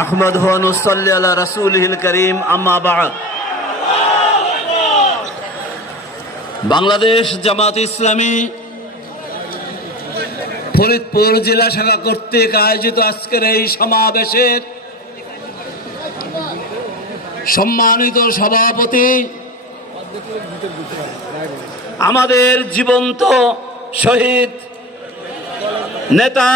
নাহমাদুহু ওয়া নুসাল্লি আলা রাসূলিহিল কারীম আম্মা বা'দ। বাংলাদেশ জামাত ইসলামী ফরিদপুর জেলা শাখা কর্তৃক আয়োজিত আজকের এই সমাবেশের সম্মানিত সভাপতি, আমাদের জীবন্ত শহীদ নেতা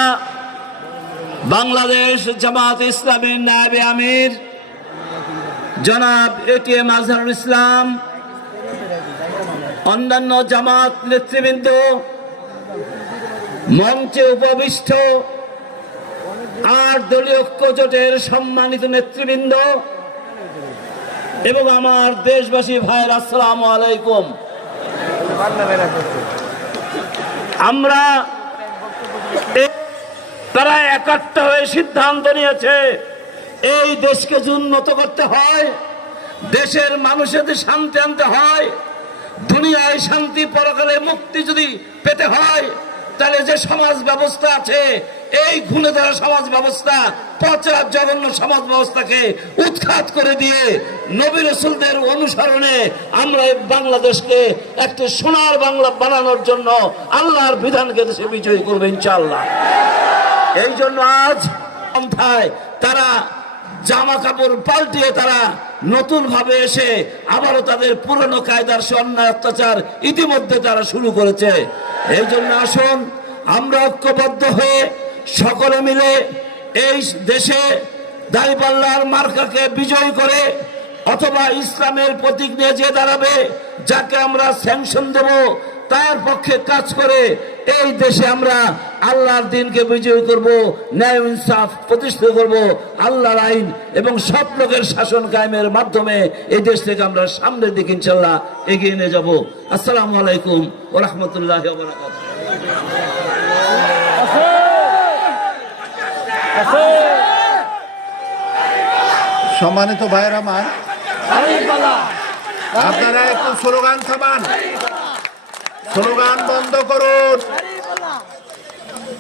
বাংলাদেশ জামাত ইসলামীর নায়েবে আমির জনাব এটিএম আজহারুল ইসলাম, অন্যান্য জামাত নেতৃবৃন্দ, মঞ্চে উপবিষ্ট আর দলীয় ঐক্য জোটের সম্মানিত নেতৃবৃন্দ এবং আমার দেশবাসী ভাইয়ের, আসসালামু আলাইকুম। আমরা তারা একাত্ম হয়ে সিদ্ধান্ত নিয়েছে এই দেশকে যদি উন্নত করতে হয়, দেশের মানুষের শান্তি আনতে হয়, দুনিয়ায় শান্তি পরকালে মুক্তি যদি পেতে হয়, তাহলে যে সমাজ ব্যবস্থা আছে এই গুণেধারা সমাজ ব্যবস্থা, পচা জঘন্য সমাজ ব্যবস্থাকে উৎখাত করে দিয়ে নবী রাসূলদের অনুসরণে আমরা বাংলাদেশকে একটা সোনার বাংলা বানানোর জন্য আল্লাহর বিধানকে দেশে বিজয়ী করবে ইনশাআল্লাহ। এই জন্য আজ পন্থায় তারা জামা কাপড় পাল্টিয়ে তারা নতুন ভাবে এসে আবারও তাদের পুরনো কায়দার সে অন্যায় অত্যাচার ইতিমধ্যে তারা শুরু করেছে। এই জন্য আসুন আমরা ঐক্যবদ্ধ হয়ে সকলে মিলে এই দেশে দাঁড়িপাল্লার মার্কাকে বিজয় করে অথবা ইসলামের প্রতীক নিয়ে যে দাঁড়াবে, যাকে আমরা স্যাংশন দেব, তার পক্ষে কাজ করে এই দেশে আমরা আল্লাহর দিনকে বিজয় করব, ন্যায় ইনসাফ প্রতিষ্ঠা করব, আল্লাহর আইন এবং সব লোকের শাসন কায়েমের মাধ্যমে এই দেশ থেকে আমরা সামনের দিকে ইনশাআল্লাহ এগিয়ে নিয়ে যাব। আসসালামু আলাইকুম ওয়া রাহমাতুল্লাহি ওয়া বারাকাতুহু। সম্মানিত ভাইয়ের আমার, আপনারা একটু স্লোগান থামান, স্লোগান বন্ধ করুন।